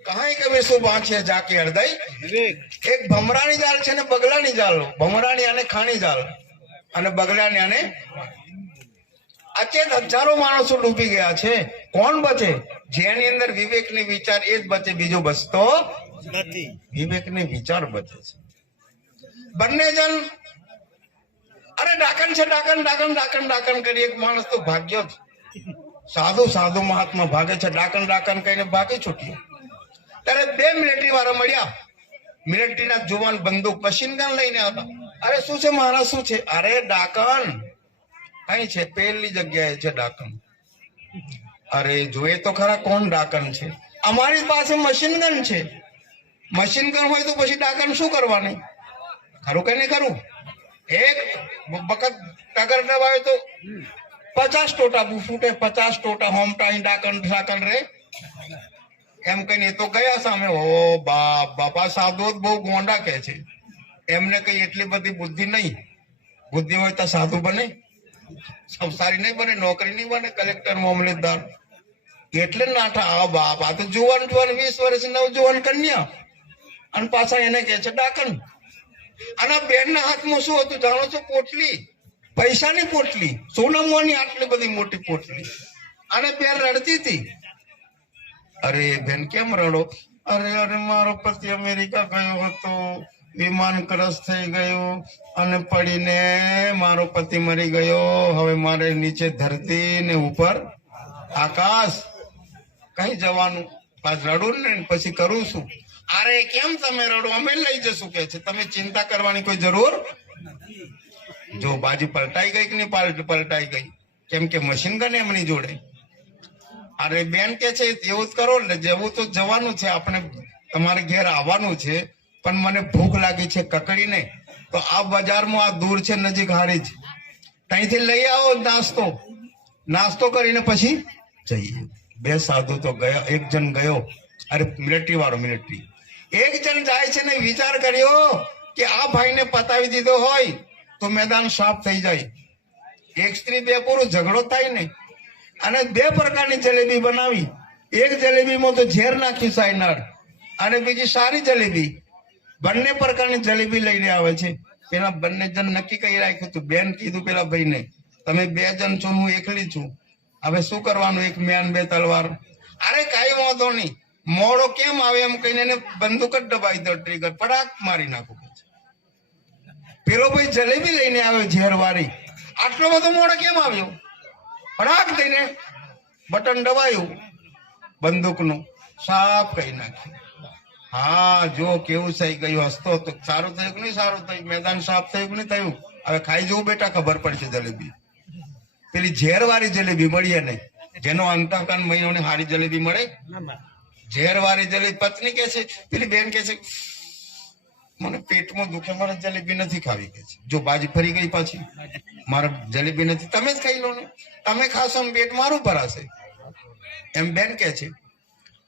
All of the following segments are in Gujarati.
कहाई कभी शुभ आंखे जाके हृदय एक ભમરાની જાળ છે ને બગલાની જાળ ભમરાની અને ખાણી જાળ અને બગલાની અને અચેત હજારો માણસો ડૂબી ગયા છે કોણ બચે જેની અંદર વિવેકની વિચાર એ જ બચે બીજો બચતો નથી વિવેકની વિચાર બચે છે બંને જણ અરે ડાકણ છે ડાકણ ડાકણ ડાકણ ડાકણ કરી એક માણસ તો ભાગ્યો જ સાધુ સાધુ મહાત્મા ભાગે છે ડાકણ ડાકણ કહીને ભાગી છૂટ્યો ત્યારે બે મિલિટરી વાળા મળ્યા મિલિટરીના જુવાન બંદૂક મશીન ગન લઈને હતા અરે શું છે મારા શું છે અરે ડાકણ કઈ છે પેલી જગ્યાએ છે ડાકણ અરે જોઈએ તો ખરા કોણ ડાકણ છે અમારી પાસે મશીન ગન છે મશીન ગન હોય તો પછી ડાકણ શું કરવાની ખરું કે નહીં ખરું એક વખત ટગર દબાવે તો 50 ટોટા ફૂટે 50 ટોટા હોમટા ડાકણ ડાકણ રે એમ કહીને તો ગયા સામે ઓ બાપ બાપા સાધુ બહુ ગોંડા કે છે એમને કઈ એટલી બધી બુદ્ધિ નહીં બુદ્ધિ હોય તો સાધુ બને સંસારી નહીં બને નોકરી નહીં બને કલેક્ટર મામલેદાર એટલે નાઠા આ બાપ આ તો જુવાન 20 વર્ષ નવજુવાન કન્યા અને પાછા એને કે છે ડાકણ અને બેન ના હાથમાં શું હતું જાણો છો પોટલી પૈસાની પોટલી સોનામાંની આટલી બધી મોટી પોટલી અને બેન રડતી હતી અરે બેન કેમ રડો અરે અરે મારો પતિ અમેરિકા ગયો હતો વિમાન ક્રશ થઈ ગયું અને પડીને મારો પતિ મરી ગયો હવે મારે નીચે ધરતી ને ઉપર આકાશ કઈ જવાનું પાછ રડું ને પછી કરું છું અરે કેમ તમે રડો અમે લઈ જશું કે છે તમે ચિંતા કરવાની કોઈ જરૂર જો બાજી પલટાઈ ગઈ કે નહીં પલટાઈ ગઈ કેમ કે મશીન ગન એમની જોડે અરે બેન કે છે એવું જ કરો ને જેવું તો જવાનું છે આપણે તમારે ઘેર આવવાનું છે પણ મને ભૂખ લાગી છે કકડીને તો આ બજારમાં આ દૂર છે નજીક હારી જ ત્યાંથી લઈ આવો નાસ્તો કરીને પછી જઈએ બે સાધુ તો ગયા એક જણ ગયો અરે મિલિટરી વાળો મિલિટરી એક જણ જાય છે ને વિચાર કર્યો કે આ ભાઈને પતાવી દીધો હોય તો મેદાન સાફ થઈ જાય એક સ્ત્રી બે પુરુષ ઝઘડો થાય ને અને બે પ્રકારની જલેબી બનાવી એક જલેબીમાં તો ઝેર નાખ્યું સાયનાર અને બીજી સારી જલેબી બંને પ્રકારની જલેબી લઈને આવે છે પેલા બંને જણ નક્કી કરી રાખ્યું હતું બેન કીધું પેલા ભાઈને તમે બે જણ છો હું એકલી છું હવે શું કરવાનું એક મેન બે તલવાર અરે કઈ વાંધો નહીં મોડો કેમ આવે એમ કહીને એને બંદૂક જ દબાવી દો ટ્રિગર પડાક મારી નાખું પેલો ભાઈ જલેબી લઈને આવ્યો ઝેર વાળી આટલો બધો મોડો કેમ આવ્યો પડાક દઈને બટન દબાયું બંદૂકનું સાફ કરી નાખ્યું હા જો કેવું થઈ ગયું હસતો તો સારું થયું કે નહીં સારું થયું મેદાન સાફ થયું કે નહીં થયું હવે ખાઈ જવું બેટા ખબર પડશે જલેબી પેલી ઝેર વાળી જલેબી મળીએ નહીં જેનો અંતકાન મહિનો ને હારી જલેબી મળે ઝેર વાળી જલેબી પત્ની કે છે પેલી બેન કે છે મને પેટમાં દુખે મારે જલેબી નથી ખાવી કે છે જો બાજી ફરી ગઈ પાછી મારે જલેબી નથી તમે જ ખાઈ લો ને તમે ખાશો પેટ મારું ભરાશે એમ બેન કે છે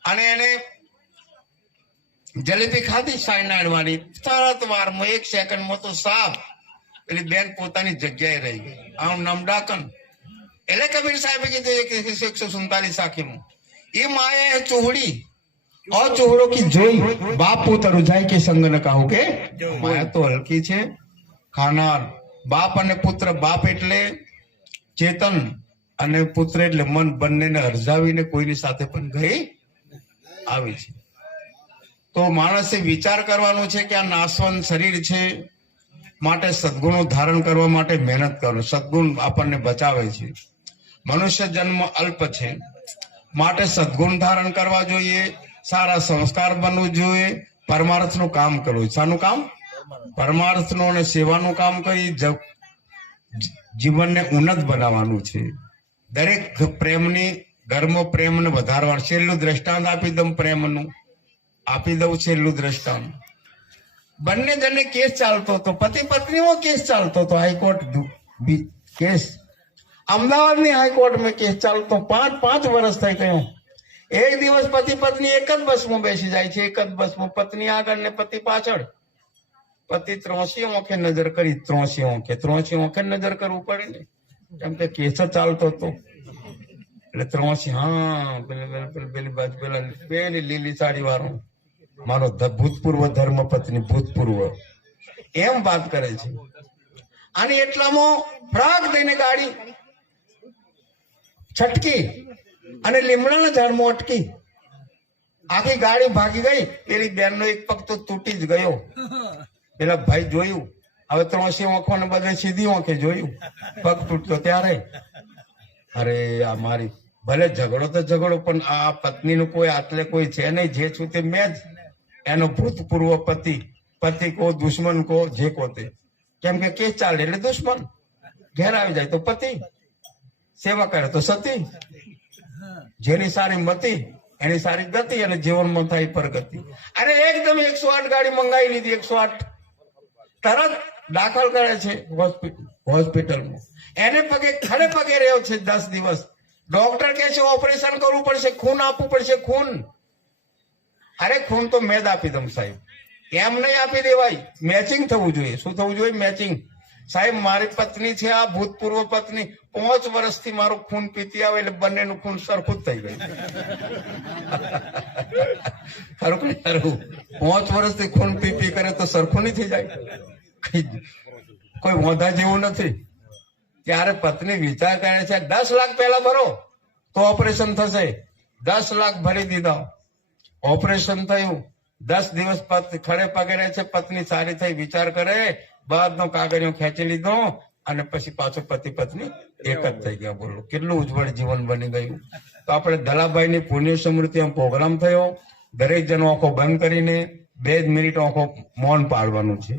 અને એને જલેબી ખાધી સાયનાડ વાળી તરત વારમાં 1 સેકન્ડમાં તો સાફ પેલી બેન પોતાની જગ્યાએ રહી ગઈ આમ નામ ડાકણ એટલે કબીર સાહેબે કીધું 147 સાખીમાં એ માયા ચોહડી और चोरों की जोई बाप पुत्र रुझाई के संग न कहू के माया तो हल्की છે ખાનાર બાપ અને પુત્ર બાપ એટલે ચેતન અને પુત્ર એટલે મન બંનેને હરજાવીને કોઈની સાથે પણ ગઈ આવી છે તો માણસે વિચાર કરવાનો છે કે આ નાશવંત શરીર છે માટે સદગુણો ધારણ કરવા માટે મહેનત કરો સદગુણ આપણને બચાવે છે મનુષ્ય જન્મ અલ્પ છે માટે સદગુણ ધારણ કરવા જોઈએ સારા સંસ્કાર બનવું જોઈએ પરમાર્થનું કામ કરવું શાનું કામ પરમાર્થનું અને સેવાનું કામ કરી જીવનને ઉન્નત બનાવવાનું છે દરેક પ્રેમની ઘરમાં પ્રેમને વધારવાનું છેલ્લું દ્રષ્ટાંત આપી દઉં પ્રેમનું આપી દઉં છેલ્લું દ્રષ્ટાંત બંને જણને કેસ ચાલતો હતો પતિ પત્નીમાં કેસ ચાલતો હતો હાઈકોર્ટ કેસ અમદાવાદની હાઈકોર્ટમાં કેસ ચાલતો 5 વર્ષ થઈ ગયો એક દિવસ પતિ પત્ની એક જ બસમાં બેસી જાય છે એક જ બસમાં પત્ની આગળ ને પતિ પાછળ પતિ 83 આંખે નજર કરી 83 આંખે નજર કરવું પડે ને કેમ કે કેસ ચાલતો હતો એટલે ત્રણસી હા પેલી બાજુ પેલી લીલી સાડી વાળો મારો ભૂતપૂર્વ ધર્મપત્ની ભૂતપૂર્વ એમ વાત કરે છે. અને એટલામાં ફ્રાક દઈને ગાડી છટકી અને લીમડાના ઝાડમાં અટકી. આખી ગાડી ભાગી ગઈ. પેલી બેનનો એક પગ તો તૂટી જ ગયો. પેલા ભાઈ જોયું, હવે ત્રણસી આંખો ને બદલે સીધી આંખે જોયું, પગ તૂટતો ત્યારે અરે આ મારી ભલે ઝઘડો તો ઝઘડો પણ આ પત્નીનું કોઈ આટલે કોઈ છે નહીં. જે છું તે મેં જ એનો ભૂતપૂર્વ પતિ કો દુશ્મન કો જે કો તે. કેમ કે કેસ ચાલે એટલે દુશ્મન, ઘેર આવી જાય તો પતિ, સેવા કરે તો સતી. જેની સારી મતિ એની સારી ગતિ અને જીવનમાં થાય પ્રગતિ. અને એકદમ 108 ગાડી મંગાવી લીધી. 108 તરત દાખલ કરે છે હોસ્પિટલમાં. એને પગે ખડે પગે રહ્યો છે 10 દિવસ. ડોક્ટર કહે છે ઓપરેશન કરવું પડશે, ખૂન આપવું પડશે, ખૂન. અરે ખૂન તો મેં જ આપી દઉં સાહેબ. એમ નહીં આપી દેવાય, મેચિંગ થવું જોઈએ. શું થવું જોઈએ? મેચિંગ. સાહેબ મારી પત્ની છે, આ ભૂતપૂર્વ પત્ની 5 વર્ષથી મારું ખૂન પીતી આવે એટલે બંનેનું ખૂન સરખું જ થઈ ગયું. ખરું કે ખરું? 5 વર્ષથી ખૂન પી કરે તો સરખું નહીં થઈ જાય? કોઈ વાંધા જેવું નથી. ત્યારે પત્ની વિચાર કરે છે 10 લાખ પહેલા ભરો તો ઓપરેશન થશે. 10 લાખ ભરી દીધા, ઓપરેશન થયું. 10 દિવસ ખડે પગે રહે છે. પત્ની સારી થઈ, વિચાર કરે, બાદનો કાગળિયો ખેંચી લીધો અને પછી પાછો પતિ પત્ની એક જ થઈ ગયા. બોલો કેટલું ઉજ્જવળ જીવન બની ગયું. તો આપણે દલાભાઈની પુણ્ય સ્મૃતિ પ્રોગ્રામ થયો. દરેક જણ આંખો બંધ કરીને 2 મિનિટ આંખો મૌન પાડવાનું છે.